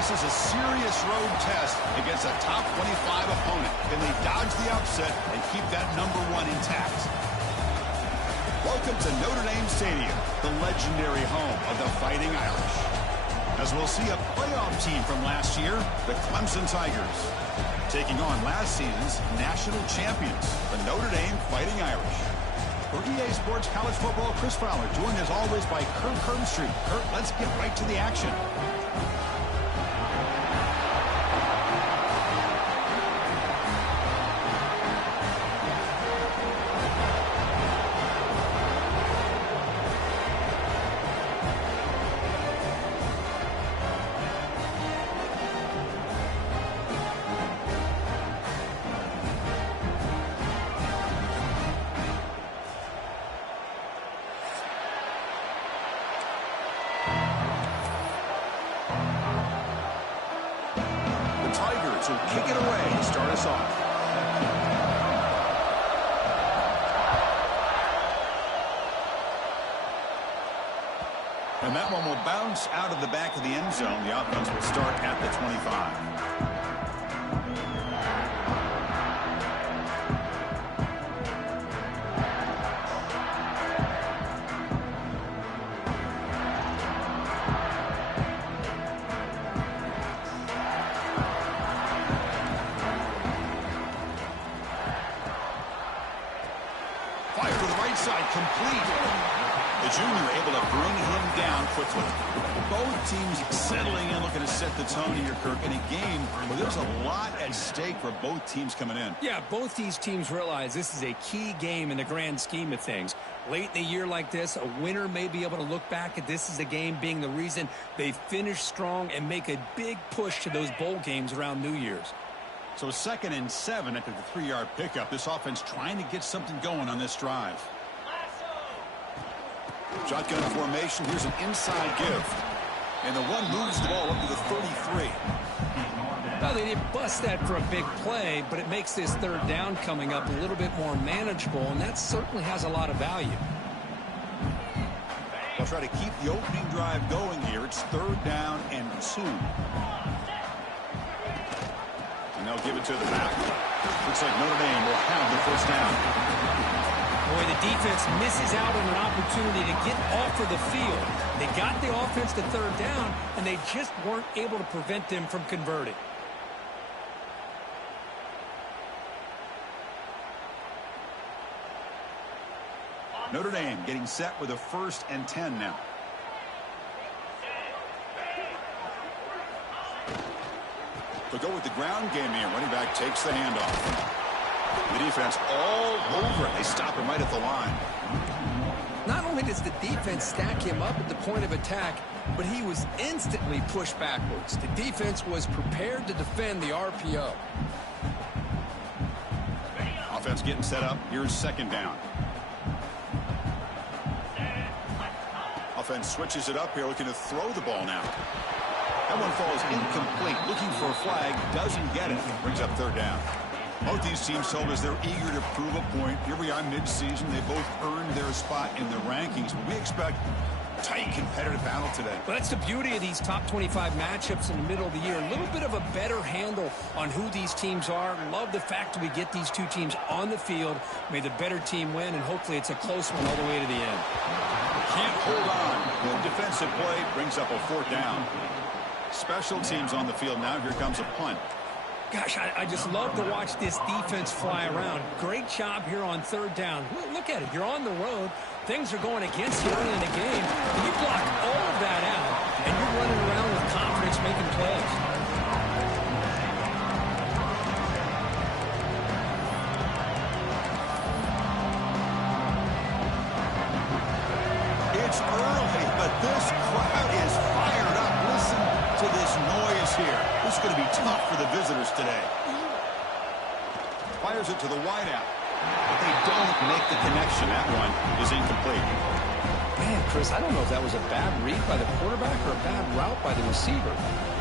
faces a serious road test against a top 25 opponent. Can they dodge the upset and keep that #1 intact? Welcome to Notre Dame Stadium, the legendary home of the Fighting Irish. As we'll see a playoff team from last year, the Clemson Tigers, taking on last season's national champions, the Notre Dame Fighting Irish. For EA Sports College Football, Chris Fowler, joined as always by Kurt Kernstreet. Kurt, let's get right to the action. So kick it away to start us off. And that one will bounce out of the back of the end zone. The offense will start at the 25. Complete. The junior able to bring him down quickly. Both teams settling in, looking to set the tone here, Kirk, in a game where there's a lot at stake for both teams coming in. Yeah, both these teams realize this is a key game in the grand scheme of things. Late in the year like this, a winner may be able to look back at this as a game being the reason they finish strong and make a big push to those bowl games around New Year's. So 2nd and 7 after the 3-yard pickup. This offense trying to get something going on this drive. Shotgun formation. Here's an inside give. And the one moves the ball up to the 33. Well, they didn't bust that for a big play, but it makes this 3rd down coming up a little bit more manageable, and that certainly has a lot of value. They'll try to keep the opening drive going here. It's 3rd down and 2. And they'll give it to the back. Looks like Notre Dame will have the 1st down. Boy, the defense misses out on an opportunity to get off of the field. They got the offense to 3rd down, and they just weren't able to prevent them from converting. Notre Dame getting set with a 1st and 10 now. They'll go with the ground game here. Running back takes the handoff. The defense all over it. They stop him right at the line. Not only does the defense stack him up at the point of attack, but he was instantly pushed backwards. The defense was prepared to defend the RPO. Offense getting set up. Here's 2nd down. Offense switches it up here, looking to throw the ball now. That one falls incomplete. Looking for a flag. Doesn't get it. Brings up 3rd down. Both these teams told us they're eager to prove a point. Here we are mid-season. They both earned their spot in the rankings. But we expect a tight, competitive battle today. Well, that's the beauty of these top 25 matchups in the middle of the year. A little bit of a better handle on who these teams are. Love the fact that we get these two teams on the field. May the better team win, and hopefully it's a close one all the way to the end. Can't hold on. Good defensive play brings up a 4th down. Special teams on the field now. Here comes a punt. Gosh, I just love to watch this defense fly around. Great job here on 3rd down. Look at it. You're on the road. Things are going against you early in the game. And you block all of that out, and you're running around with confidence making plays. It's early, but this crowd is fired up. Listen to this noise here. This is going to be tough for the visitors today. Fires it to the wideout. But they don't make the connection. That one is incomplete. Man, Chris, I don't know if that was a bad read by the quarterback or a bad route by the receiver.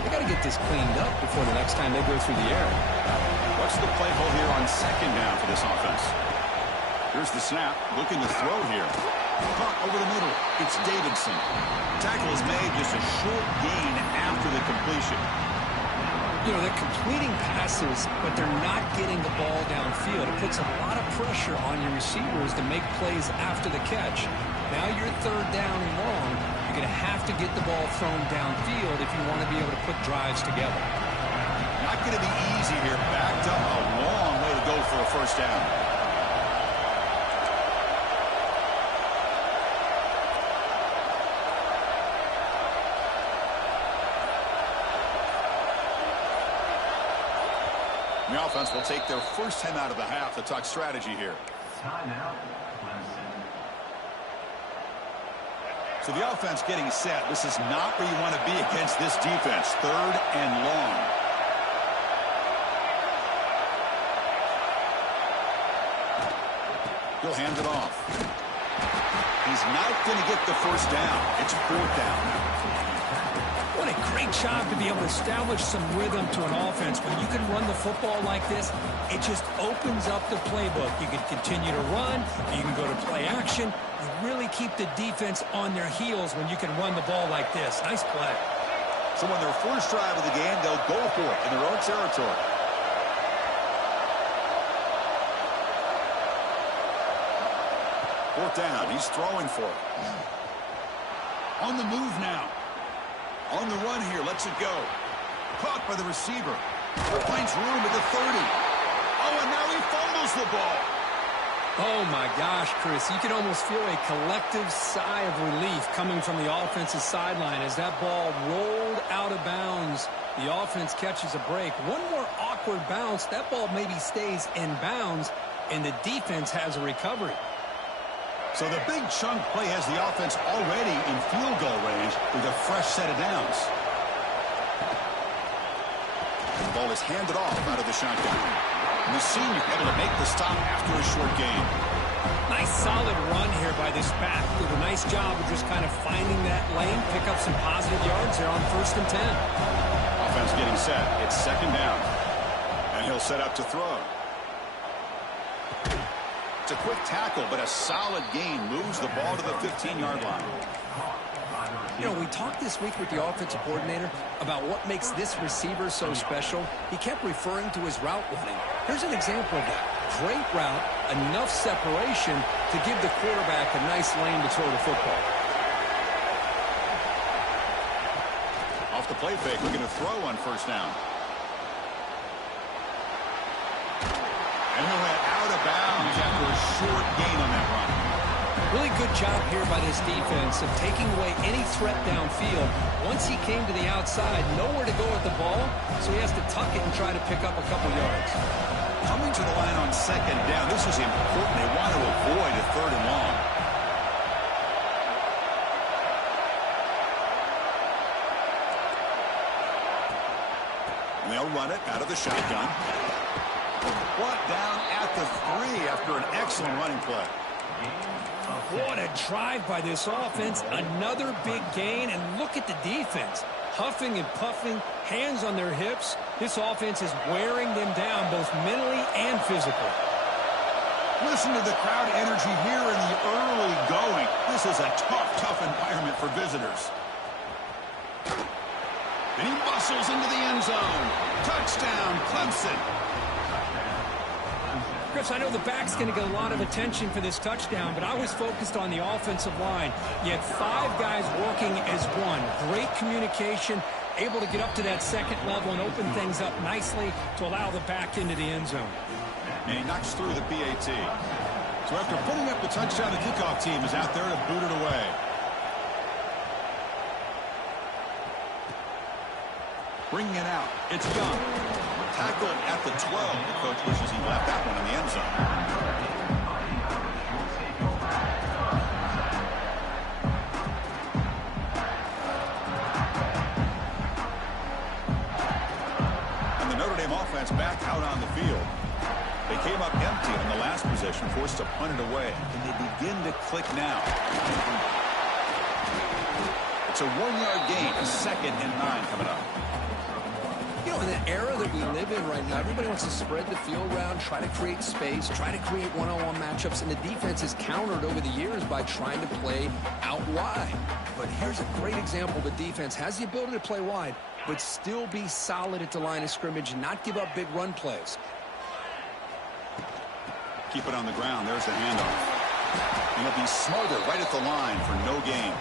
They got to get this cleaned up before the next time they go through the air. What's the play call here on 2nd down for this offense? Here's the snap. Looking to throw here. Caught over the middle. It's Davidson. Tackle is made, just a short gain after the completion. You know, they're completing passes, but they're not getting the ball downfield. It puts a lot of pressure on your receivers to make plays after the catch. Now you're third down and long. You're going to have to get the ball thrown downfield if you want to be able to put drives together. Not going to be easy here. Backed up a long way to go for a first down. The offense will take their first time out of the half to talk strategy here. Timeout. So the offense getting set. This is not where you want to be against this defense. Third and long. He'll hand it off. He's not going to get the first down. It's fourth down. What a great job to be able to establish some rhythm to an offense. When you can run the football like this, it just opens up the playbook. You can continue to run. You can go to play action. You really keep the defense on their heels when you can run the ball like this. Nice play. So on their first drive of the game, they'll go for it in their own territory. Fourth down. He's throwing for it. On the move now. On the run here, lets it go. Caught by the receiver. Finds room at the 30. Oh, and now he fumbles the ball. Oh, my gosh, Chris. You can almost feel a collective sigh of relief coming from the offensive sideline as that ball rolled out of bounds. The offense catches a break. One more awkward bounce. That ball maybe stays in bounds, and the defense has a recovery. So the big chunk play has the offense already in field goal range with a fresh set of downs. The ball is handed off out of the shotgun. And the senior able to make the stop after a short gain. Nice solid run here by this back. Did a nice job of just kind of finding that lane, pick up some positive yards here on 1st and 10. Offense getting set. It's second down. And he'll set up to throw. It's a quick tackle, but a solid gain moves the ball to the 15-yard line. You know, we talked this week with the offensive coordinator about what makes this receiver so special. He kept referring to his route running. Here's an example of that. Great route, enough separation to give the quarterback a nice lane to throw the football. Off the play fake, looking to throw on first down. And he'll head out of bounds after a short gain on that run. Really good job here by this defense of taking away any threat downfield. Once he came to the outside, nowhere to go with the ball, so he has to tuck it and try to pick up a couple yards. Coming to the line on second down, this is important. They want to avoid a third and long. And they'll run it out of the shotgun. Brought down at the 3 after an excellent running play. What a drive by this offense. Another big gain, and look at the defense. Huffing and puffing, hands on their hips. This offense is wearing them down both mentally and physically. Listen to the crowd energy here in the early going. This is a tough environment for visitors. And he muscles into the end zone. Touchdown, Clemson. Chris, I know the back's going to get a lot of attention for this touchdown, but I was focused on the offensive line. You had 5 guys working as one. Great communication, able to get up to that second level and open things up nicely to allow the back into the end zone. And he knocks through the PAT. So after putting up the touchdown, the kickoff team is out there to boot it away. Bringing it out. It's Young. Tackled at the 12. The coach wishes he left that one in the end zone. And the Notre Dame offense back out on the field. They came up empty on the last possession, forced to punt it away. And they begin to click now. It's a 1-yard gain, a 2nd and 9 coming up. You know, in the era that we live in right now, everybody wants to spread the field around, try to create space, try to create one-on-one matchups, and the defense has countered over the years by trying to play out wide. But here's a great example. The defense has the ability to play wide, but still be solid at the line of scrimmage and not give up big run plays. Keep it on the ground. There's the handoff. And he'll be smothered right at the line for no gain.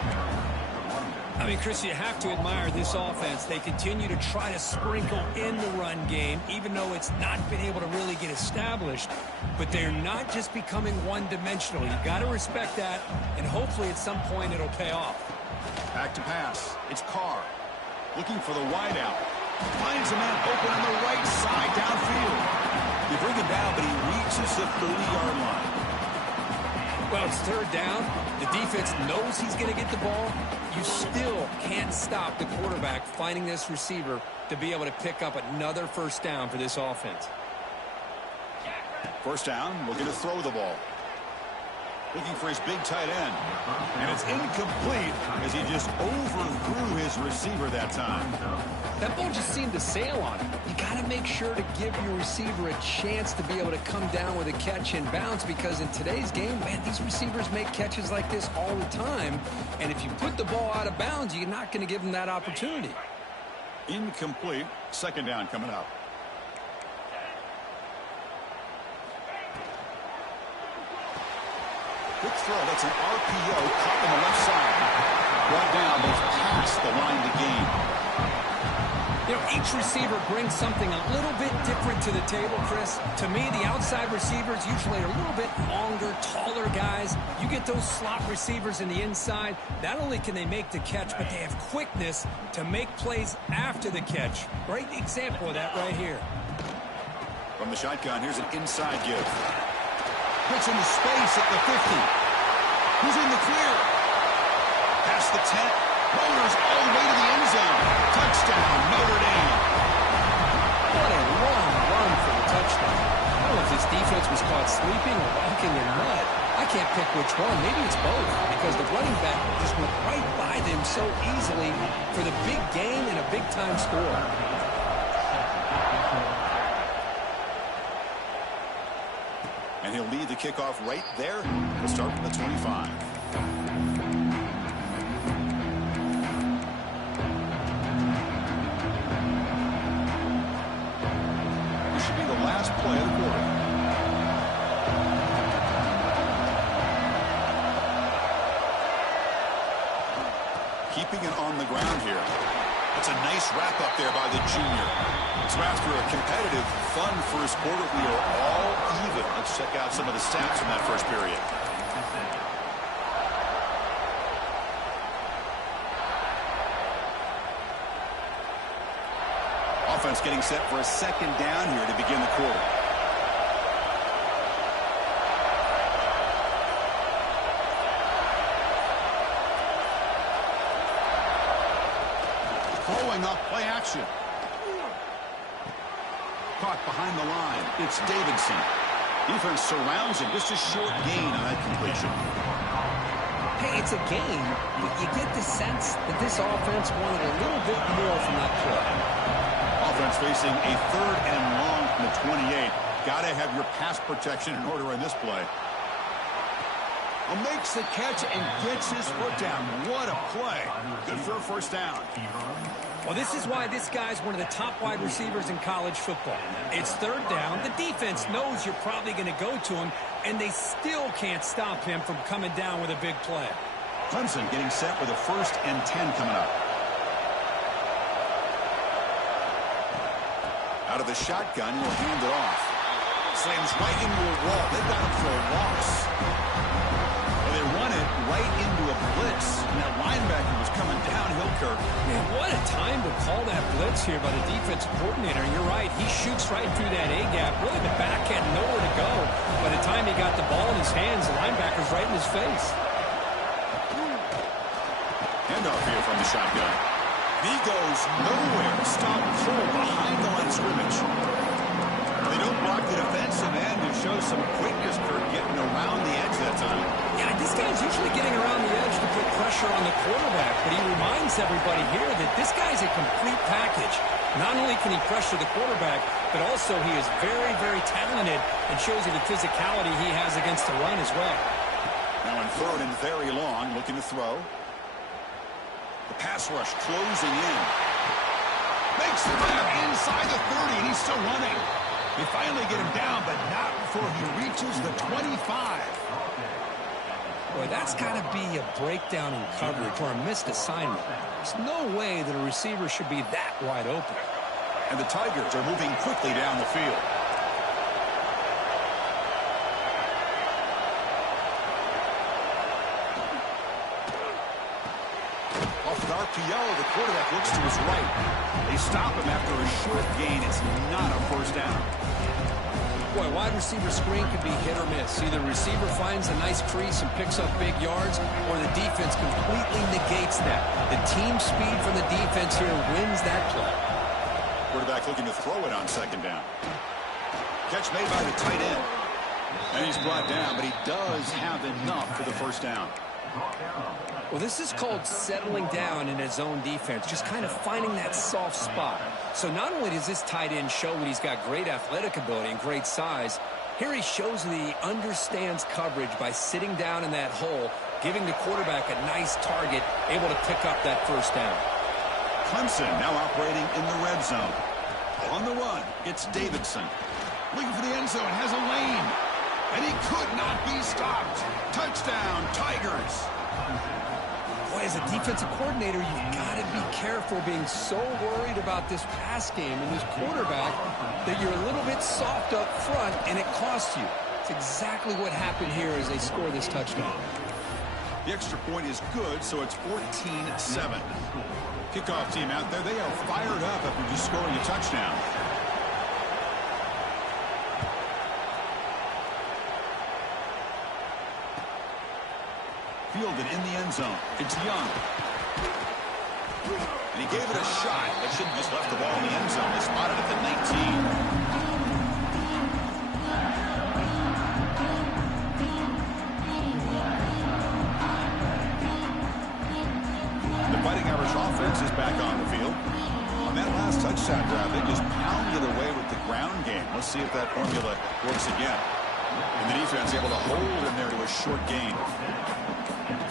I mean, Chris, you have to admire this offense. They continue to try to sprinkle in the run game, even though it's not been able to really get established. But they're not just becoming one-dimensional. You got to respect that, and hopefully at some point it'll pay off. Back to pass. It's Carr looking for the wideout. Finds a man open on the right side downfield. You bring him down, but he reaches the 30-yard line. Well, it's third down. The defense knows he's going to get the ball. You still can't stop the quarterback finding this receiver to be able to pick up another first down for this offense. First down, looking to throw the ball. Looking for his big tight end. And it's incomplete as he just overthrew his receiver that time. That ball just seemed to sail on him. You got to make sure to give your receiver a chance to be able to come down with a catch and bounce, because in today's game, man, these receivers make catches like this all the time. And if you put the ball out of bounds, you're not going to give them that opportunity. Incomplete. Second down coming up. Quick throw. That's an RPO. Caught on the left side. Brought down, but it's past the line to gain. You know, each receiver brings something a little bit different to the table, Chris. To me, the outside receivers usually are a little bit longer, taller guys. You get those slot receivers in the inside, not only can they make the catch, but they have quickness to make plays after the catch. Great example of that right here. From the shotgun, here's an inside give. Puts into space at the 50. Who's in the clear? Past the 10. Rollers all the way to the end zone. Touchdown, Notre Dame. What a long run for the touchdown. I don't know if this defense was caught sleeping or walking in mud. I can't pick which one. Maybe it's both, because the running back just went right by them so easily for the big gain and a big-time score. And he'll lead the kickoff right there. He'll start from the 25. Last play of the quarter. Keeping it on the ground here. That's a nice wrap up there by the junior. So after a competitive, fun first quarter, we are all even. Let's check out some of the stats from that first period. Offense getting set for a second down here to begin the quarter. Throwing up play action. Caught behind the line. It's Davidson. Defense surrounds him. Just a short gain on that completion. Hey, it's a game, but you get the sense that this offense wanted a little bit more from that play. Offense facing a third and long from the 28. Got to have your pass protection in order in this play. Makes the catch and gets his foot down. What a play. Good for a first down. Well, this is why this guy's one of the top wide receivers in college football. It's third down. The defense knows you're probably going to go to him, and they still can't stop him from coming down with a big play. Clemson getting set with a 1st and 10 coming up. Out of the shotgun, he'll hand it off. Slams right into a wall. They've got him for a loss. Well, they run it right into a blitz. And that linebacker was coming downhill, Kirk. Man, what a time to call that blitz here by the defensive coordinator. You're right. He shoots right through that A-gap. Really, the back had nowhere to go. By the time he got the ball in his hands, the linebacker's right in his face. Handoff here from the shotgun. He goes nowhere. Stop full behind the line of scrimmage. They don't block the defensive end and show some quickness, Kirk, getting around the edge that time. Yeah, this guy's usually getting around the edge to put pressure on the quarterback, but he reminds everybody here that this guy's a complete package. Not only can he pressure the quarterback, but also he is very, very talented and shows you the physicality he has against the run as well. Now in third and very long, looking to throw. The pass rush closing in. Makes the grab inside the 30, and he's still running. They finally get him down, but not before he reaches the 25. Boy, that's got to be a breakdown in coverage or a missed assignment. There's no way that a receiver should be that wide open. And the Tigers are moving quickly down the field. Off an RPO, the quarterback looks to his right. They stop him after a short gain. It's not a first down. Boy, wide receiver screen can be hit or miss. Either receiver finds a nice crease and picks up big yards, or the defense completely negates that. The team speed from the defense here wins that play. Quarterback looking to throw it on second down. Catch made by the tight end. And he's brought down, but he does have enough for the first down. Well, this is called settling down in his own defense, just kind of finding that soft spot. So not only does this tight end show that he's got great athletic ability and great size, here he shows that he understands coverage by sitting down in that hole, giving the quarterback a nice target, able to pick up that first down. Clemson now operating in the red zone. On the run, it's Davidson. Looking for the end zone, has a lane. And he could not be stopped. Touchdown, Tigers. Boy, as a defensive coordinator, you've got to be careful being so worried about this pass game and this quarterback that you're a little bit soft up front and it costs you. It's exactly what happened here as they score this touchdown. The extra point is good, so it's 14-7. Kickoff team out there, they are fired up after just scoring a touchdown. Fielded in the end zone. It's Young. And he gave it a shot. They shouldn't have just left the ball in the end zone. They spotted it at the 19. The Fighting Irish offense is back on the field. On that last touchdown drive, they just pounded away with the ground game. Let's see if that formula works again. And the defense able to hold him there to a short gain.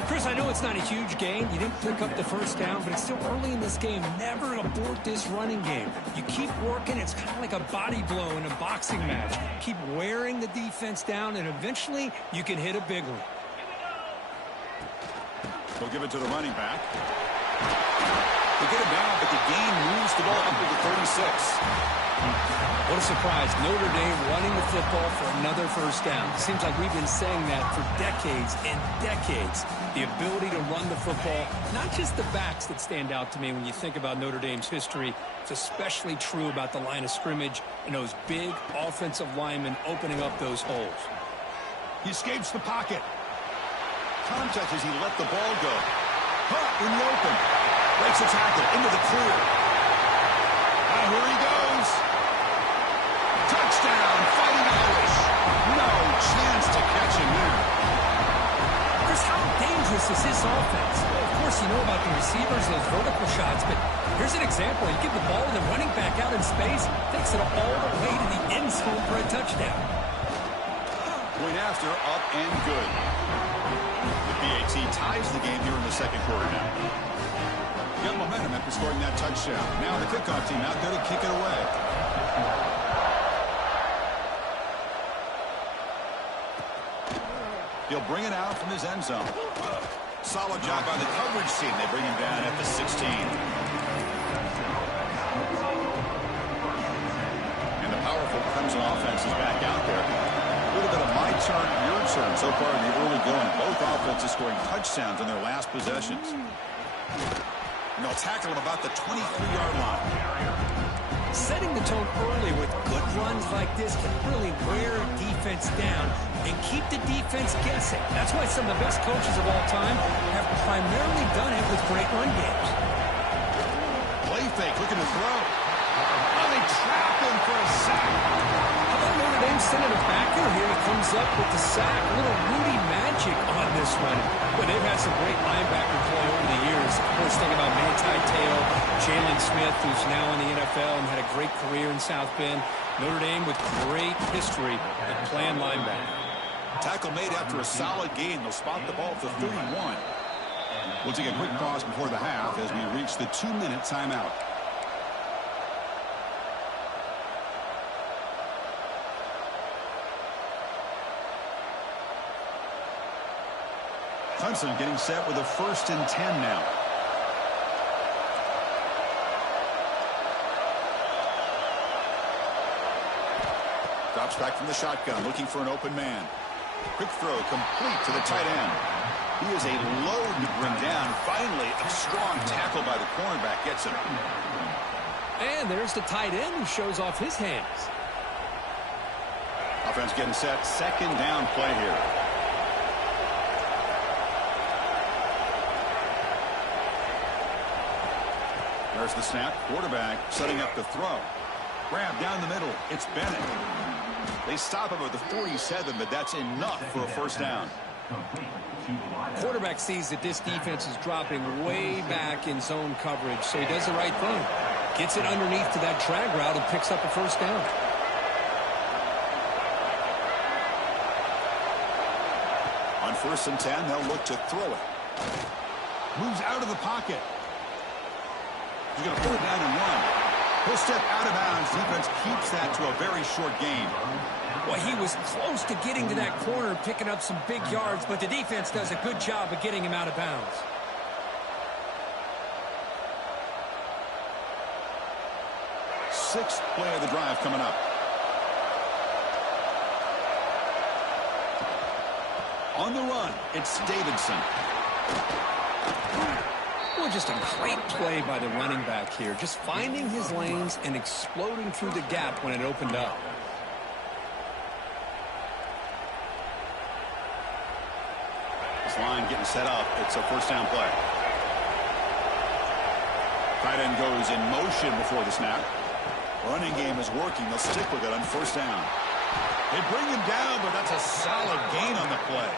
Chris, I know it's not a huge gain. You didn't pick up the first down, but it's still early in this game. Never abort this running game. You keep working. It's kind of like a body blow in a boxing match. Keep wearing the defense down, and eventually you can hit a big one. They'll give it to the running back. They get it down, but the gain moves the ball up to the 36. What a surprise. Notre Dame running the football for another first down. It seems like we've been saying that for decades and decades. The ability to run the football, not just the backs that stand out to me when you think about Notre Dame's history. It's especially true about the line of scrimmage and those big offensive linemen opening up those holes. He escapes the pocket. Contact as he let the ball go. Caught in the open. Breaks a tackle into the clear. And here he goes. Touchdown, Fighting Irish. No chance to catch him here. Chris, how dangerous is this offense? Well, of course, you know about the receivers, those vertical shots, but here's an example. You give the ball to the running back out in space, takes it all the way to the end zone for a touchdown. Point after, up and good. The BAT ties the game here in the second quarter now. Got momentum after scoring that touchdown. Now the kickoff team out there to kick it away. He'll bring it out from his end zone. Solid job by the coverage team. They bring him down at the 16. And the powerful Clemson offense is back out there. A little bit of my turn, your turn so far in the early going. Both offenses scoring touchdowns on their last possessions. And they'll tackle him about the 23-yard line. Setting the tone early with good runs like this can really wear a defense down and keep the defense guessing. That's why some of the best coaches of all time have primarily done it with great run games. Play fake, looking to throw. Oh, they trap him for a sack. How about Notre Dame sending it back here? Here he comes up with the sack. A little Rudy magic on this one. Well, they've had some great linebacker play over the years. Of course, think about Manti Te'o, Jalen Smith, who's now in the NFL and had a great career in South Bend. Notre Dame with great history at playing linebacker. Tackle made after a solid gain. They'll spot the ball for 31. We'll take a quick pause before the half as we reach the 2-minute timeout. Clemson getting set with a 1st and 10 now. Drops back from the shotgun, looking for an open man. Quick throw complete to the tight end. He is a load to bring down. Finally, a strong tackle by the cornerback gets him. And there's the tight end who shows off his hands. Offense getting set. 2nd down play here. There's the snap. Quarterback setting up the throw. Grab down the middle. It's Bennett. They stop him at the 47, but that's enough for a 1st down. Quarterback sees that this defense is dropping way back in zone coverage, so he does the right thing. Gets it underneath to that drag route and picks up a 1st down. On 1st and 10, they'll look to throw it. Moves out of the pocket. He's going to pull it down and run. He'll step out of bounds. Defense keeps that to a very short gain. Well, he was close to getting to that corner, picking up some big yards, but the defense does a good job of getting him out of bounds. Sixth play of the drive coming up. On the run, it's Davidson. Well, just a great play by the running back here. Just finding his lanes and exploding through the gap when it opened up. This line getting set up. It's a 1st down play. Tight end goes in motion before the snap. Running game is working. They'll stick with it on 1st down. They bring him down, but that's a solid gain on the play.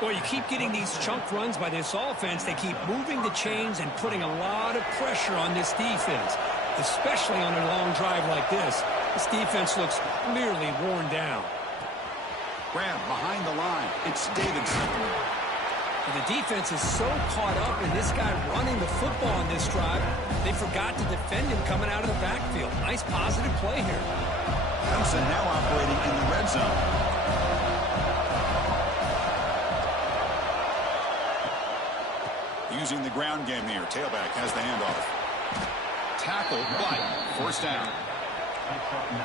Well, you keep getting these chunk runs by this offense. They keep moving the chains and putting a lot of pressure on this defense, especially on a long drive like this. This defense looks clearly worn down. Grab behind the line. It's Davidson. And the defense is so caught up in this guy running the football on this drive, they forgot to defend him coming out of the backfield. Nice positive play here. Clemson now operating in the red zone. Using the ground game here. Tailback has the handoff. Tackle, but 1st down.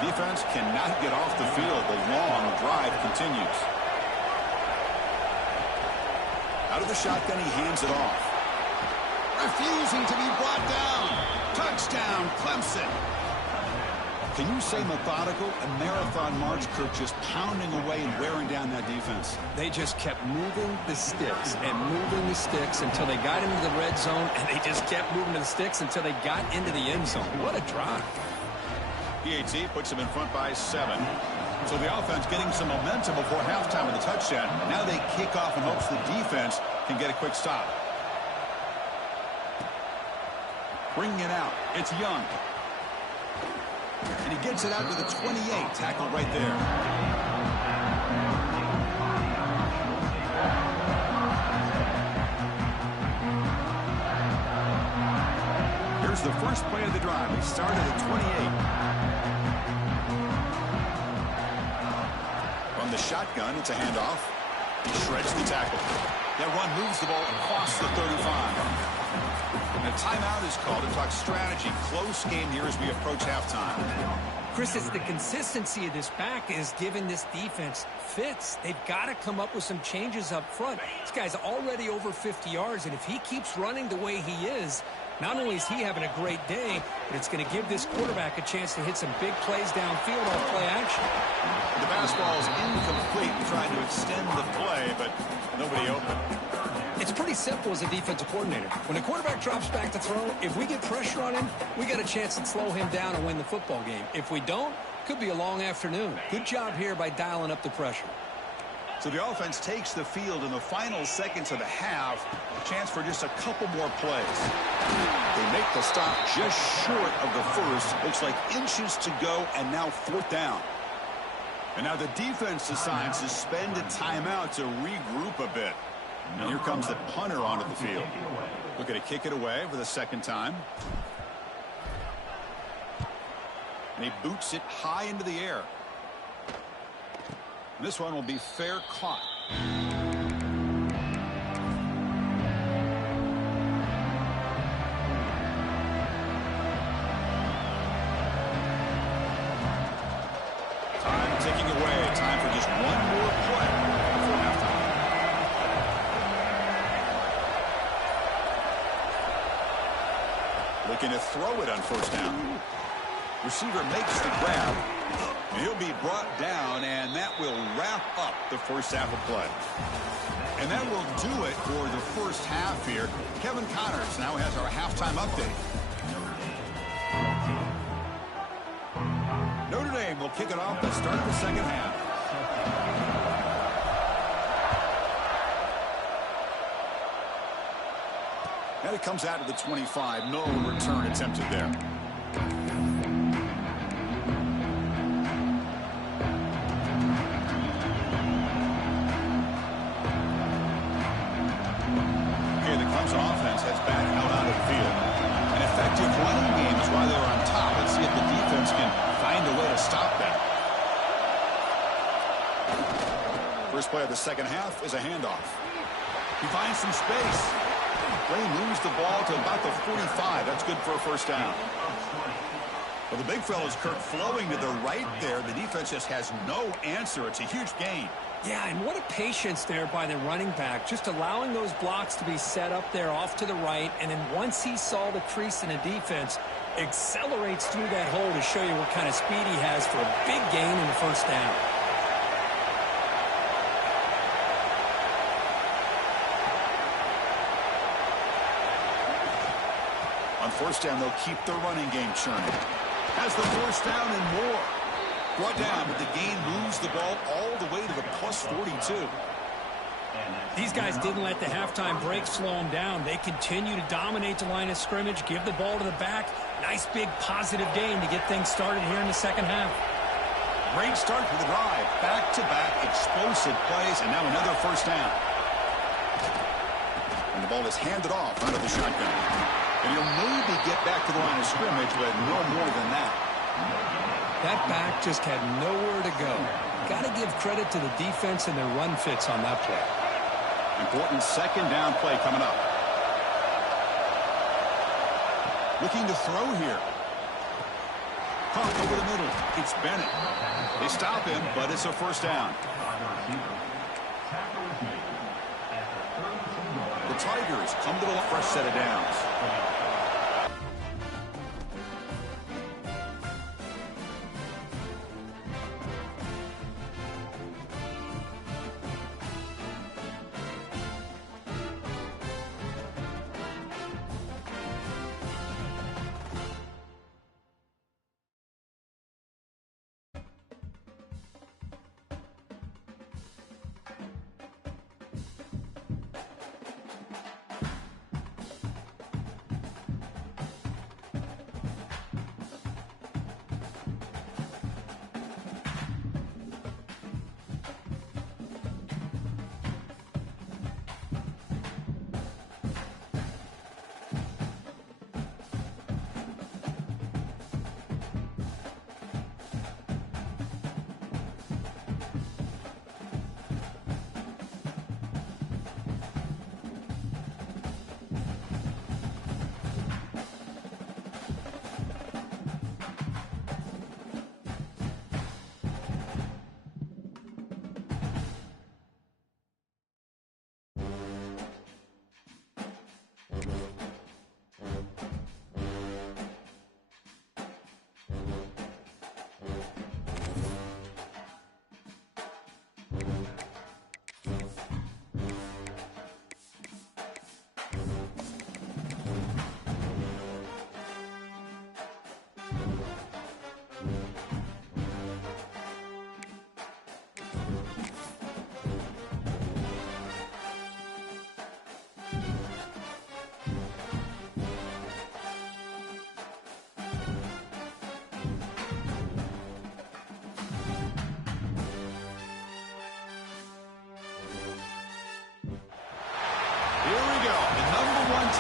Defense cannot get off the field. The long drive continues. Out of the shotgun, he hands it off. Refusing to be brought down. Touchdown, Clemson. Can you say methodical? A marathon march, Kirk, just pounding away and wearing down that defense. They just kept moving the sticks and moving the sticks until they got into the red zone, and they just kept moving the sticks until they got into the end zone. What a drive. PAT puts them in front by 7. So the offense getting some momentum before halftime with a touchdown. Now they kick off in hopes the defense can get a quick stop. Bringing it out. It's Young. And he gets it out to the 28. Tackled right there. Here's the first play of the drive. He started at 28. From the shotgun, it's a handoff. He shreds the tackle. That run moves the ball across the 35. And a timeout is called to talk strategy. Close game here as we approach halftime. Chris, it's the consistency of this back is giving this defense fits. They've got to come up with some changes up front. This guy's already over 50 yards, and if he keeps running the way he is, not only is he having a great day, but it's going to give this quarterback a chance to hit some big plays downfield off play action. The fastball is incomplete, trying to extend the play, but nobody open. It's pretty simple as a defensive coordinator. When the quarterback drops back to throw, if we get pressure on him, we got a chance to slow him down and win the football game. If we don't, could be a long afternoon. Good job here by dialing up the pressure. So the offense takes the field in the final seconds of the half. A chance for just a couple more plays. They make the stop just short of the first. Looks like inches to go, and now 4th down. And now the defense decides to spend a timeout to regroup a bit. And here comes the punter onto the field. Looking to kick it away for the 2nd time. And he boots it high into the air. This one will be fair caught. Time ticking away. Time for just one more play before halftime. Looking to throw it on 1st down. Receiver makes the grab. He'll be brought down, and that will wrap up the first half of play. And that will do it for the first half here. Kevin Connors now has our halftime update. Notre Dame will kick it off to start the 2nd half. And it comes out of the 25. No return attempted there. Offense has back out on the field. An effective running game is why they're on top. Let's see if the defense can find a way to stop that. First play of the 2nd half is a handoff. He finds some space. Play moves the ball to about the 45. That's good for a 1st down. Well, the big fella's Kirk flowing to the right there. The defense just has no answer. It's a huge gain. Yeah, and what a patience there by the running back, just allowing those blocks to be set up there off to the right, and then once he saw the crease in the defense, accelerates through that hole to show you what kind of speed he has for a big gain in the 1st down. On 1st down, they'll keep the running game churning. Has the 1st down and more. Brought down, but the gain moves the ball all the way to the plus 42. These guys didn't let the halftime break slow them down. They continue to dominate the line of scrimmage, give the ball to the back. Nice big positive gain to get things started here in the 2nd half. Great start for the drive. Back-to-back explosive plays, and now another 1st down. And the ball is handed off out of the shotgun. And he'll maybe get back to the line of scrimmage, but no more than that. That back just had nowhere to go. Got to give credit to the defense and their run fits on that play. Important 2nd down play coming up. Looking to throw here. Pump over the middle. It's Bennett. They stop him, but it's a 1st down. The Tigers come to the fresh set of downs.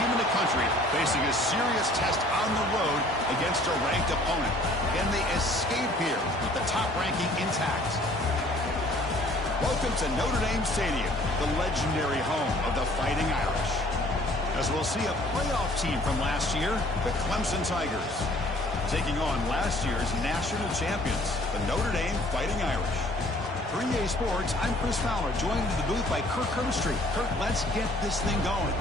team in the country facing a serious test on the road against a ranked opponent. Can they escape here with the top ranking intact? Welcome to Notre Dame Stadium, the legendary home of the Fighting Irish. As we'll see a playoff team from last year, the Clemson Tigers, taking on last year's national champions, the Notre Dame Fighting Irish. For EA Sports, I'm Chris Fowler, joined in the booth by Kirk Herbstreit. Kirk, let's get this thing going.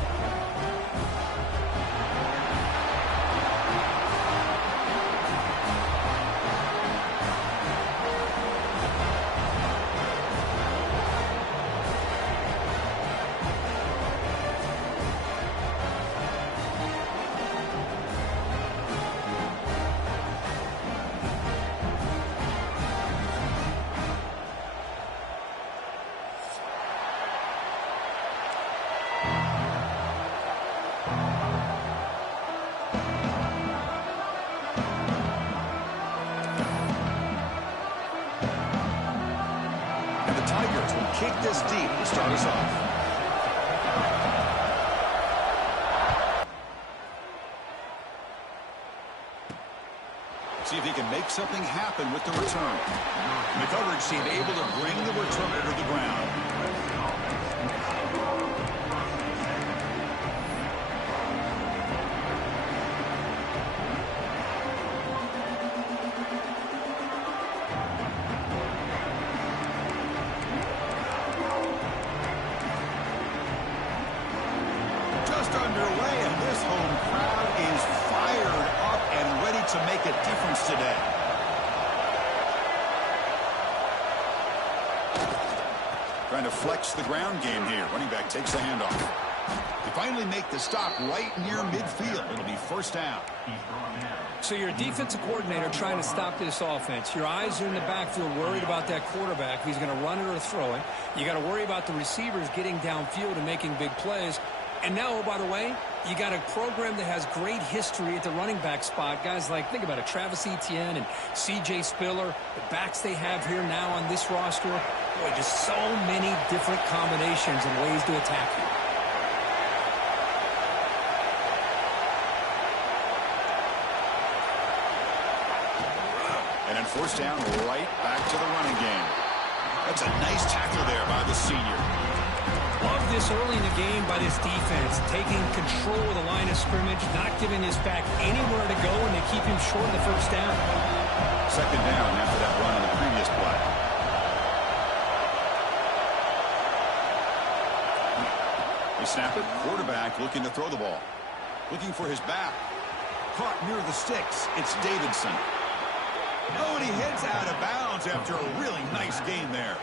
Kick this deep to start us off. See if he can make something happen with the return. The coverage team able to bring the returner to the ground. Underway, and this home crowd is fired up and ready to make a difference today. Trying to flex the ground game here. Running back takes the handoff. They finally make the stop right near midfield. It'll be first down. So you're a defensive coordinator trying to stop this offense. Your eyes are in the backfield, worried about that quarterback. He's going to run it or throw it. You got to worry about the receivers getting downfield and making big plays. And now, oh, by the way, you got a program that has great history at the running back spot. Guys like, think about it, Travis Etienne and C.J. Spiller, the backs they have here now on this roster. Boy, just so many different combinations and ways to attack you. And then first down, right back to the running game. That's a nice tackle there by the senior. Love this early in the game by this defense, taking control of the line of scrimmage, not giving his back anywhere to go, and they keep him short of the first down. Second down after that run on the previous play. They snap it. Quarterback looking to throw the ball. Looking for his back. Caught near the sticks. It's Davidson. Oh, and he heads out of bounds after a really nice gain there.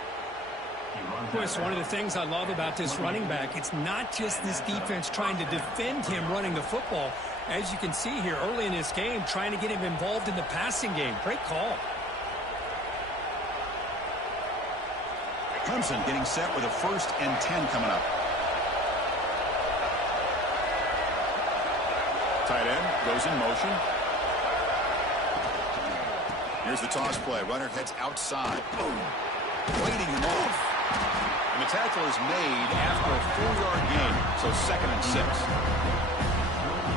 Chris, one of the things I love about this running back, it's not just this defense trying to defend him running the football. As you can see here early in this game, trying to get him involved in the passing game. Great call. Clemson getting set with a 1st and 10 coming up. Tight end goes in motion. Here's the toss play. Runner heads outside. Boom. Waiting him off. And the tackle is made after a 4-yard gain, so 2nd and 6.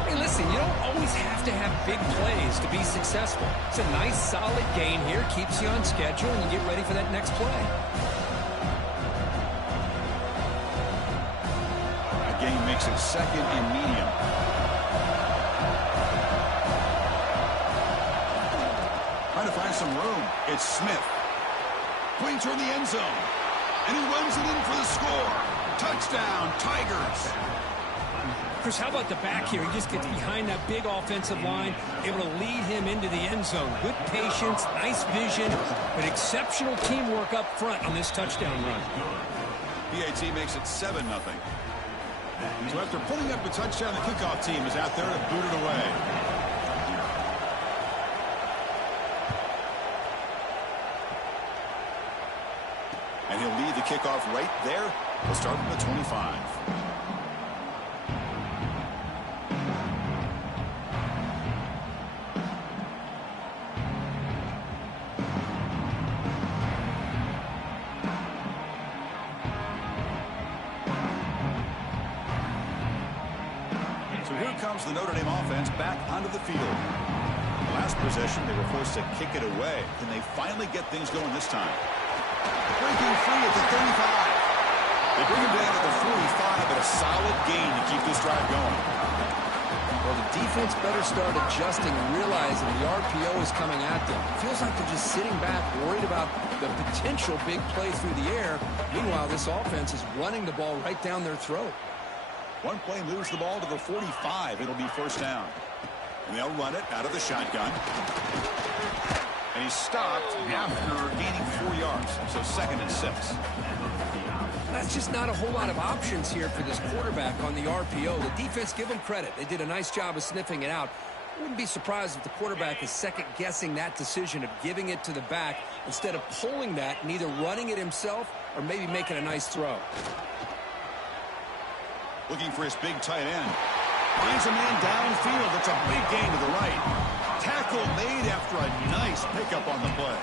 Hey, listen, you don't always have to have big plays to be successful. It's a nice, solid gain here. Keeps you on schedule, and you get ready for that next play. That gain makes it 2nd and medium. Trying to find some room. It's Smith. Pointer in the end zone. And he runs it in for the score. Touchdown, Tigers. Chris, how about the back here? He just gets behind that big offensive line, able to lead him into the end zone. Good patience, nice vision, but exceptional teamwork up front on this touchdown run. PAT makes it 7-0. So after pulling up the touchdown, the kickoff team is out there to boot it away. And he'll lead the kickoff right there. He'll start from the 25. So here comes the Notre Dame offense back onto the field. Last possession, they were forced to kick it away. Can they finally get things going this time? Breaking free at the 35. They bring him down at the 45, but a solid gain to keep this drive going. Well, the defense better start adjusting and realizing the RPO is coming at them. Feels like they're just sitting back, worried about the potential big play through the air. Meanwhile, this offense is running the ball right down their throat. One play moves the ball to the 45. It'll be first down. And they'll run it out of the shotgun. And he's stopped after gaining 4 yards. So 2nd and 6. That's just not a whole lot of options here for this quarterback on the RPO. The defense, give them credit. They did a nice job of sniffing it out. Wouldn't be surprised if the quarterback is second-guessing that decision of giving it to the back instead of pulling that and either running it himself or maybe making a nice throw. Looking for his big tight end. Finds a man downfield. It's a big gain to the right. Tackle made after a nice pickup on the play.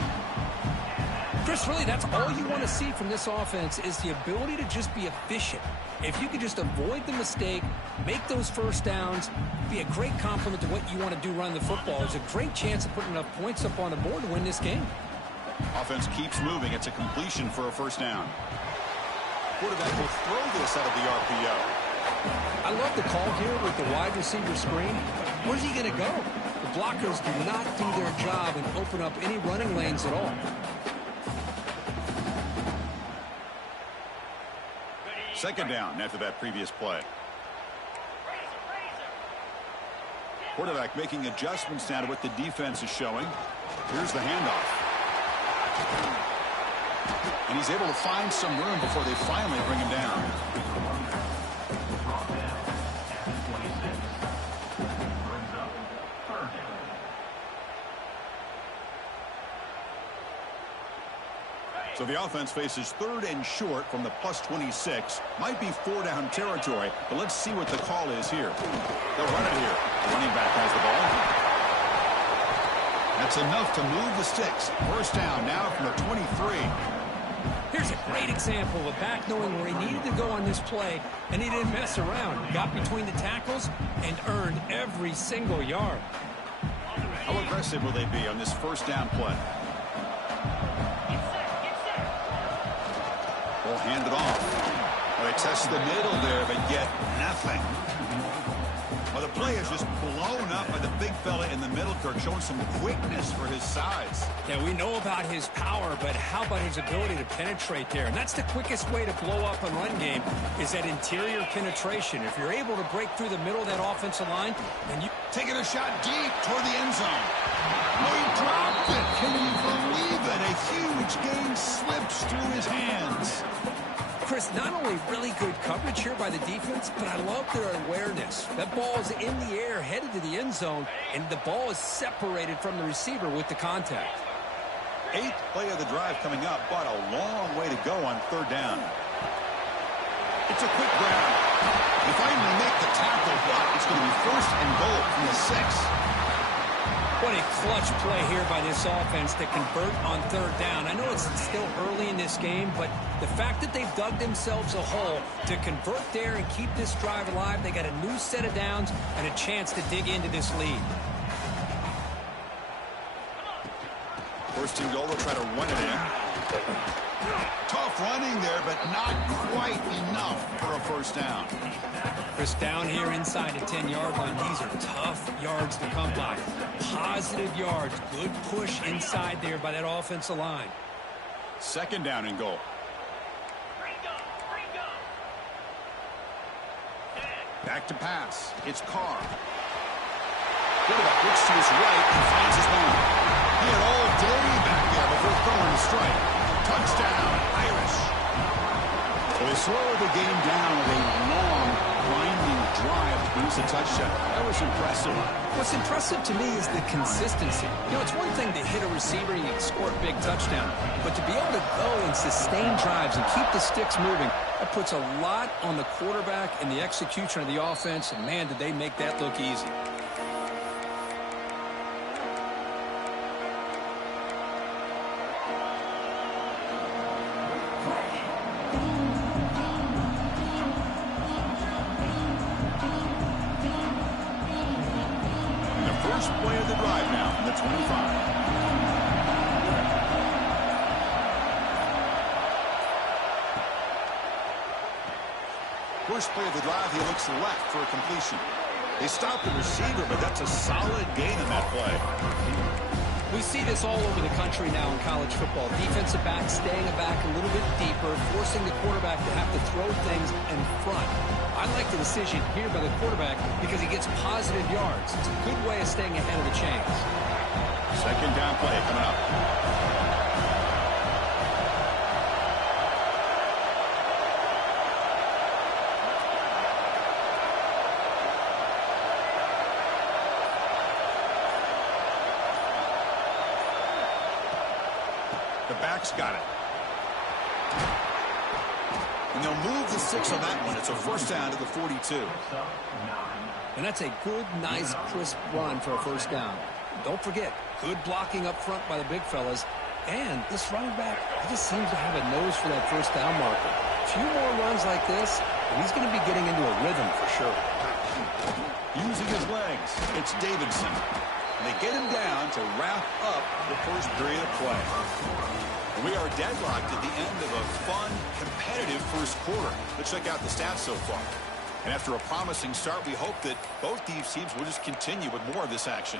Chris, really, that's all you want to see from this offense is the ability to just be efficient. If you could just avoid the mistake, make those first downs, be a great compliment to what you want to do running the football. There's a great chance of putting enough points up on the board to win this game. Offense keeps moving. It's a completion for a first down. Quarterback will throw this out of the RPO. I love the call here with the wide receiver screen. Where's he going to go? The blockers do not do their job and open up any running lanes at all. Second down after that previous play. Quarterback making adjustments now to what the defense is showing. Here's the handoff. And he's able to find some room before they finally bring him down. So the offense faces 3rd and short from the +26. Might be 4-down territory, but let's see what the call is here. They'll run it here. Running back has the ball. That's enough to move the sticks. First down now from the 23. Here's a great example of a back knowing where he needed to go on this play, and he didn't mess around. Got between the tackles and earned every single yard. How aggressive will they be on this first down play? Will hand it off. Well, they test the middle there, but get nothing. Well, the play is just blown up by the big fella in the middle, Kirk, showing some quickness for his size. Yeah, we know about his power, but how about his ability to penetrate there? And that's the quickest way to blow up a run game is that interior penetration. If you're able to break through the middle of that offensive line, and you taking a shot deep toward the end zone. Oh, he dropped it. Can you believe it? A huge gain slips through his hands. Chris, not only really good coverage here by the defense, but I love their awareness. That ball is in the air, headed to the end zone, and the ball is separated from the receiver with the contact. 8th play of the drive coming up, but a long way to go on 3rd down. It's a quick grab. They finally make the tackle, but it's going to be 1st and goal from the 6. What a clutch play here by this offense to convert on 3rd down. I know it's still early in this game, but the fact that they've dug themselves a hole to convert there and keep this drive alive, they got a new set of downs and a chance to dig into this lead. 1st and goal, they'll try to run it in. Tough running there, but not quite enough for a first down. Chris, down here inside the 10-yard line, these are tough yards to come by. Positive yards, good push inside there by that offensive line. 2nd down and goal. Back to pass. It's Carr. Quarterback looks to his right and finds his man. He had all day back there before throwing the strike. Touchdown, Irish. So they slow the game down with a long, winding drive to produce a touchdown. That was impressive. What's impressive to me is the consistency. You know, it's one thing to hit a receiver and you score a big touchdown, but to be able to go and sustain drives and keep the sticks moving, that puts a lot on the quarterback and the execution of the offense, and man, did they make that look easy. 25. First play of the drive, he looks left for a completion. They stop the receiver, but that's a solid gain in that play. We see this all over the country now in college football. Defensive backs staying back a little bit deeper, forcing the quarterback to have to throw things in front. I like the decision here by the quarterback because he gets positive yards. It's a good way of staying ahead of the chains. Second down play coming up. The back's got it. And they'll move the 6 on that one. It's a first down to the 42. And that's a good, nice, crisp run for a first down. Don't forget, good blocking up front by the big fellas. And this running back, he just seems to have a nose for that first down marker. A few more runs like this, and he's going to be getting into a rhythm for sure. Using his legs, it's Davidson. And they get him down to wrap up the first period of play. And we are deadlocked at the end of a fun, competitive first quarter. Let's check out the stats so far. And after a promising start, we hope that both these teams will just continue with more of this action.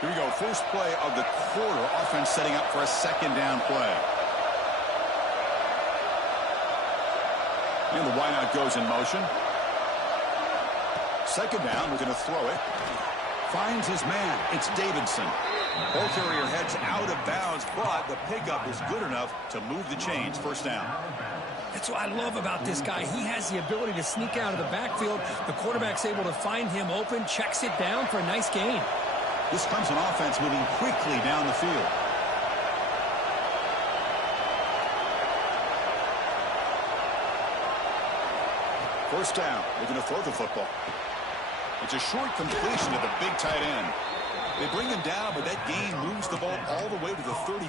Here we go, first play of the quarter. Offense setting up for a second down play. And the wideout goes in motion. Second down, we're going to throw it. Finds his man. It's Davidson. Ball carrier heads out of bounds, but the pickup is good enough to move the chains. First down. That's what I love about this guy. He has the ability to sneak out of the backfield. The quarterback's able to find him open, checks it down for a nice gain. This comes an offense moving quickly down the field. First down. We're going to throw the football. It's a short completion to the big tight end. They bring him down, but that gain moves the ball all the way to the 31.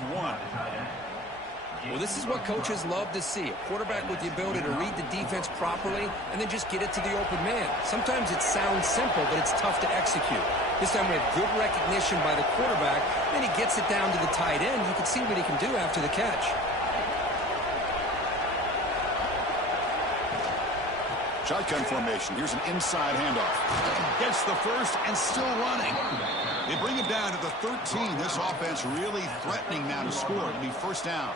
Well, this is what coaches love to see. A quarterback with the ability to read the defense properly and then just get it to the open man. Sometimes it sounds simple, but it's tough to execute. This time we have good recognition by the quarterback. Then he gets it down to the tight end. You can see what he can do after the catch. Shotgun formation. Here's an inside handoff. Gets the first and still running. They bring him down to the 13. This offense really threatening now to score. It'll be first down.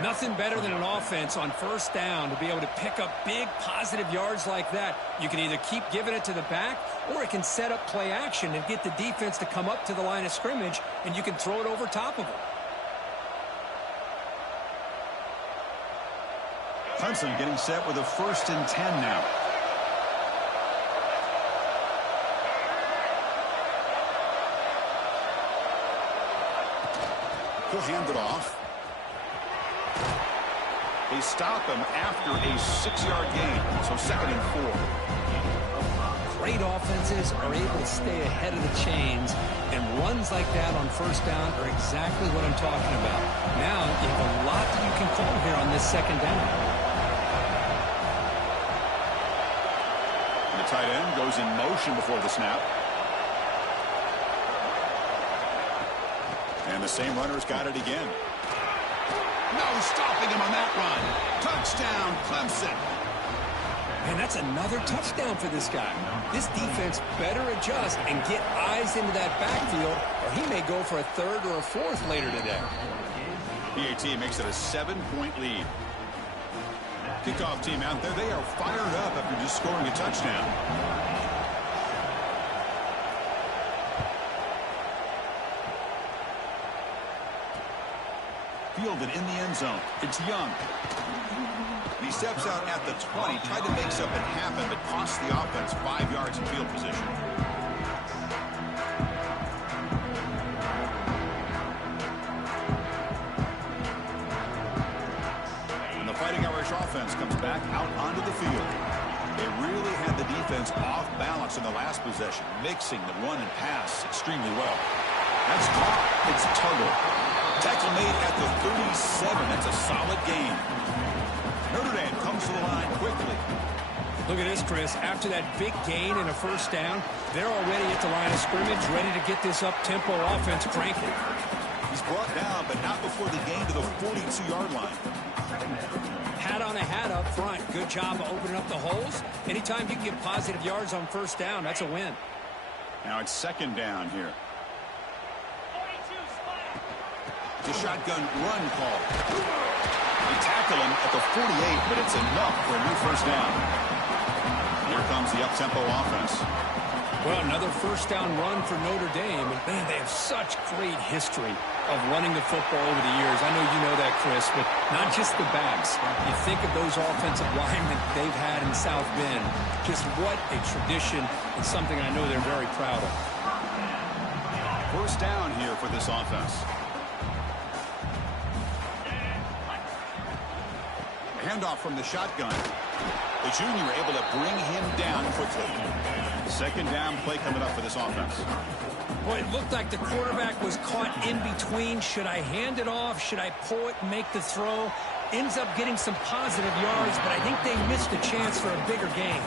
Nothing better than an offense on first down to be able to pick up big positive yards like that. You can either keep giving it to the back, or it can set up play action and get the defense to come up to the line of scrimmage, and you can throw it over top of them. Hudson getting set with a 1st and 10 now. He'll hand it off. They stop him after a 6-yard gain, so 2nd and 4. Great offenses are able to stay ahead of the chains, and runs like that on first down are exactly what I'm talking about. Now you have a lot that you can call here on this second down. The tight end goes in motion before the snap. And the same runner's got it again. No stopping him on that run. Touchdown, Clemson. And that's another touchdown for this guy. This defense better adjust and get eyes into that backfield, or he may go for a 3rd or a 4th later today. PAT makes it a 7-point lead. Kickoff team out there, they are fired up after just scoring a touchdown. Fielded in the end zone. It's Young. He steps out at the 20, tried to make something happen, but cost the offense 5 yards in field position. And the Fighting Irish offense comes back out onto the field. They really had the defense off balance in the last possession, mixing the run and pass extremely well. That's caught. It's Tuggle. Tackle made at the 37. That's a solid gain. Notre Dame comes to the line quickly. Look Look at this, Chris. After that big gain and a first down, they're already at the line of scrimmage, ready to get this up-tempo offense cranking. He's brought down, but not before the gain to the 42-yard line. Hat on a hat up front. Good job of opening up the holes. Anytime you can get positive yards on first down, that's a win. Now it's second down here. The shotgun run call. They tackle him at the 48, but it's enough for a new first down. Here comes the up-tempo offense. Well, another first down run for Notre Dame. And, man, they have such great history of running the football over the years. I know you know that, Chris, but not just the backs. You think of those offensive linemen they've had in South Bend. Just what a tradition and something I know they're very proud of. First down here for this offense. Handoff from the shotgun. The junior able to bring him down quickly. Second down play coming up for this offense. Boy, it looked like the quarterback was caught in between. Should I hand it off? Should I pull it and make the throw? Ends up getting some positive yards, but I think they missed a chance for a bigger gain.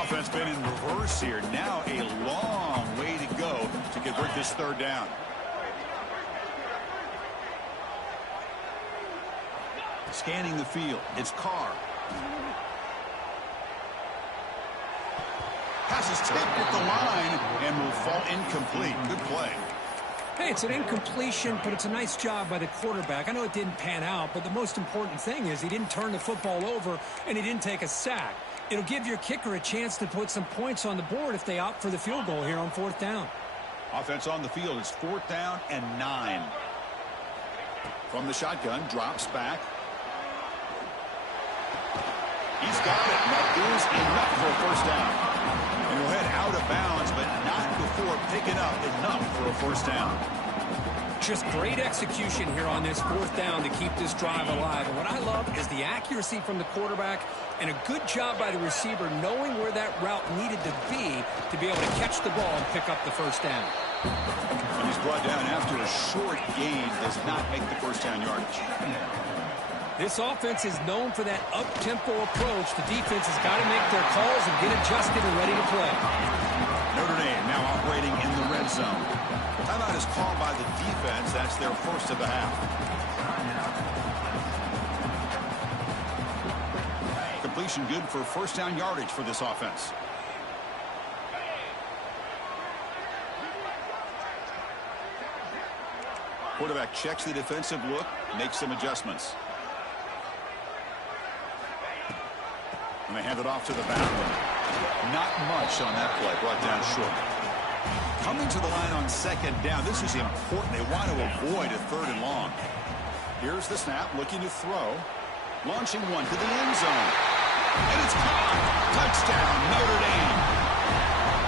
Offense been in reverse here. Now a long way to go to convert this third down. Scanning the field, it's Carr. Pass is tipped at the line and will fall incomplete. Good play. Hey, it's an incompletion, but it's a nice job by the quarterback. I know it didn't pan out, but the most important thing is he didn't turn the football over and he didn't take a sack. It'll give your kicker a chance to put some points on the board if they opt for the field goal here on fourth down. Offense on the field is fourth down and 9. From the shotgun, drops back. He's got it. That is enough for a first down. And he'll head out of bounds, but not before picking up enough for a first down. Just great execution here on this fourth down to keep this drive alive. And what I love is the accuracy from the quarterback and a good job by the receiver knowing where that route needed to be able to catch the ball and pick up the first down. And he's brought down after a short gain, does not make the first down yardage. This offense is known for that up-tempo approach. The defense has got to make their calls and get adjusted and ready to play. Notre Dame now operating in the red zone. Timeout is called by the defense. That's their first of the half. Completion good for first down yardage for this offense. Quarterback checks the defensive look, makes some adjustments. And they hand it off to the boundary. Not much on that play, brought down short. Coming to the line on second down, this is important. They want to avoid a third and long. Here's the snap, looking to throw. Launching one to the end zone. And it's caught. Touchdown, Notre Dame.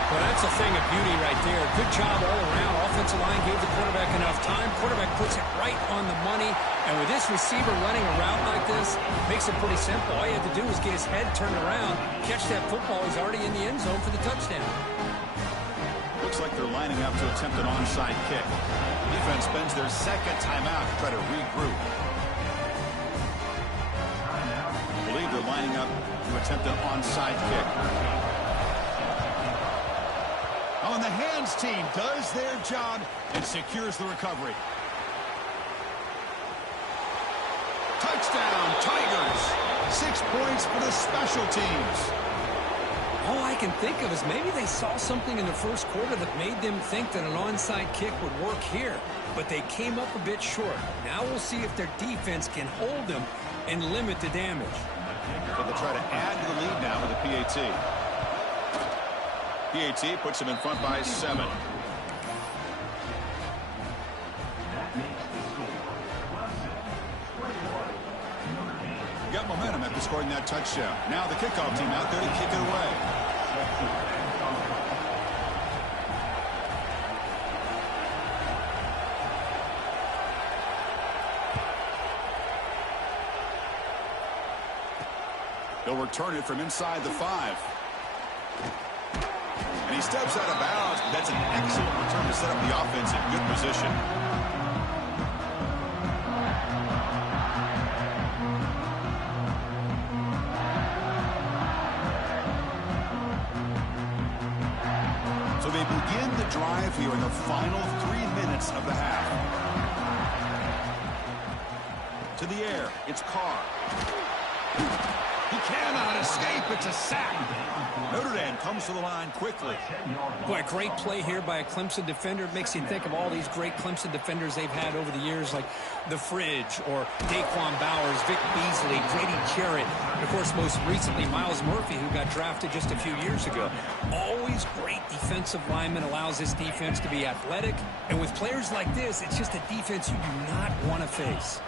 Well, that's a thing of beauty right there. Good job all around. Offensive line gave the quarterback enough time. Quarterback puts it right on the money. And with this receiver running a route like this, makes it pretty simple. All you have to do is get his head turned around, catch that football. He's already in the end zone for the touchdown. Looks like they're lining up to attempt an onside kick. Defense spends their second timeout to try to regroup. I believe they're lining up to attempt an onside kick. On the hands team does their job and secures the recovery. Touchdown, Tigers. 6 points for the special teams. All I can think of is maybe they saw something in the first quarter that made them think that an onside kick would work here. But they came up a bit short. Now we'll see if their defense can hold them and limit the damage. So they'll try to add to the lead now with a PAT. PAT puts them in front by 7. Got momentum after scoring that touchdown. Now the kickoff team out there to kick it away. They'll return it from inside the 5. And he steps out of bounds, but that's an excellent return to set up the offense in good position. drive here in the final 3 minutes of the half. To the air, it's Carr. He cannot escape. It's a sack. Notre Dame comes to the line quickly. Boy, great play here by a Clemson defender. It makes you think of all these great Clemson defenders they've had over the years, like the Fridge or Daquan Bowers, Vic Beasley, Grady Jarrett, and, of course, most recently, Miles Murphy, who got drafted just a few years ago. Always great defensive lineman, allows this defense to be athletic. And with players like this, it's just a defense you do not want to face.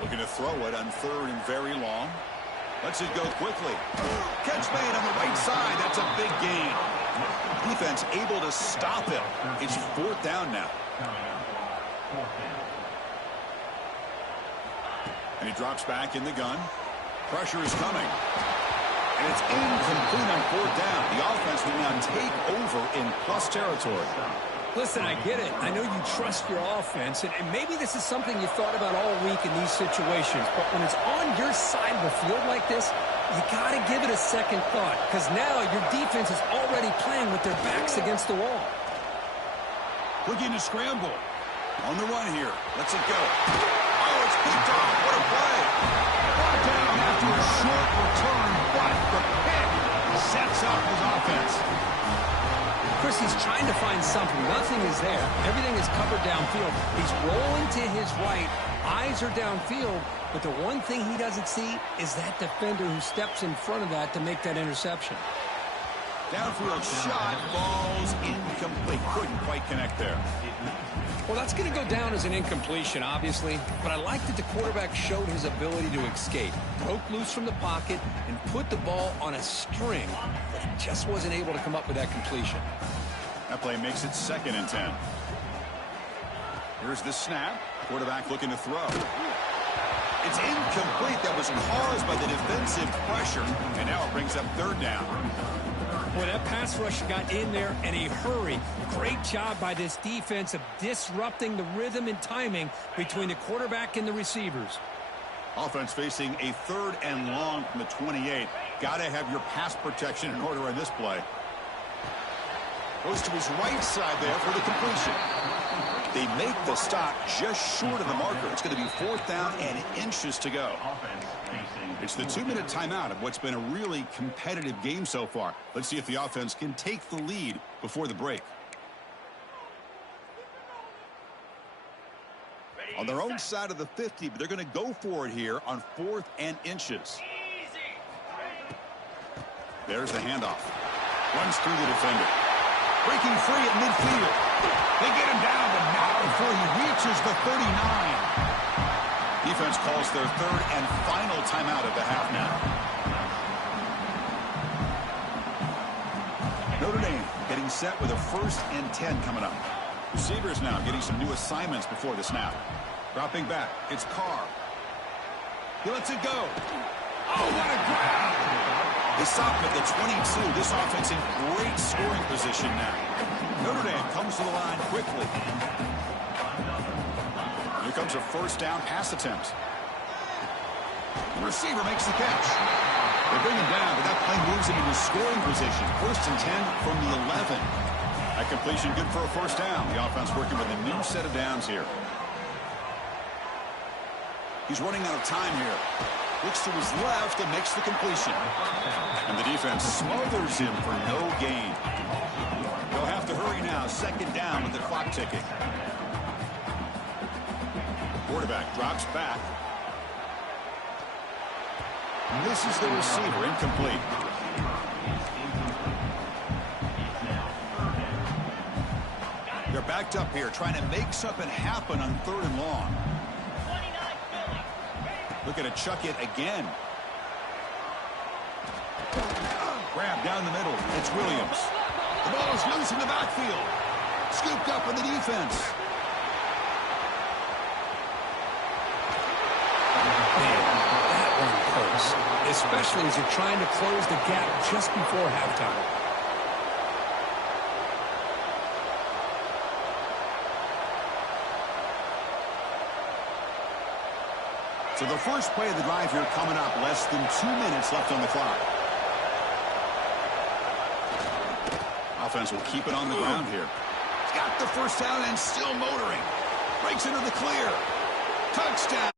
Looking to throw it on 3rd and very long. Lets it go quickly. Catch made on the right side. That's a big gain. Defense able to stop it. It's 4th down now. And he drops back in the gun. Pressure is coming. And it's incomplete on 4th down. The offense will now take over in plus territory. Listen, I get it. I know you trust your offense, and maybe this is something you thought about all week in these situations, but when it's on your side of the field like this, you got to give it a second thought, because now your defense is already playing with their backs against the wall. Looking to scramble. On the run here. Lets it go. Oh, it's picked off. What a play. Brought down after a short return, but the pick sets up his offense. Chris, he's trying to find something. Nothing is there. Everything is covered downfield. He's rolling to his right. Eyes are downfield. But the one thing he doesn't see is that defender who steps in front of that to make that interception. Downfield shot falls incomplete. Couldn't quite connect there. Well, that's going to go down as an incompletion, obviously. But I like that the quarterback showed his ability to escape. Broke loose from the pocket and put the ball on a string. But he just wasn't able to come up with that completion. That play makes it 2nd and 10. Here's the snap. Quarterback looking to throw. It's incomplete. That was caused by the defensive pressure. And now it brings up 3rd down. Boy, that pass rush got in there in a hurry. Great job by this defense of disrupting the rhythm and timing between the quarterback and the receivers. Offense facing a 3rd and long from the 28. Got to have your pass protection in order in this play. Goes to his right side there for the completion. They make the stop just short of the marker. It's going to be 4th down and inches to go. It's the 2-minute timeout of what's been a really competitive game so far. Let's see if the offense can take the lead before the break. On their own side of the 50, but they're going to go for it here on 4th and inches. There's the handoff. Runs through the defender. Breaking free at midfield. They get him down, but not before he reaches the 39. Defense calls their 3rd and final timeout of the half now. Notre Dame getting set with a 1st and 10 coming up. Receivers now getting some new assignments before the snap. Dropping back, it's Carr. He lets it go. Oh, what a grab! They stop at the 22. This offense in great scoring position now. Notre Dame comes to the line quickly. Here comes a 1st down pass attempt. The receiver makes the catch. They bring him down, but that play moves him into scoring position. 1st and 10 from the 11. That completion good for a 1st down. The offense working with a new set of downs here. He's running out of time here. Looks to his left and makes the completion. And the defense smothers him for no gain. They'll have to hurry now. 2nd down with the clock ticking. Quarterback drops back. Misses the receiver. Incomplete. They're backed up here trying to make something happen on 3rd and long. Looking to chuck it again. Grab down the middle. It's Williams. The ball is loose in the backfield. Scooped up in the defense. Man, that one hurts, especially as you're trying to close the gap just before halftime. So the first play of the drive here coming up. Less than 2 minutes left on the clock. Offense will keep it on the ground here. Got the first down and still motoring. Breaks into the clear. Touchdown.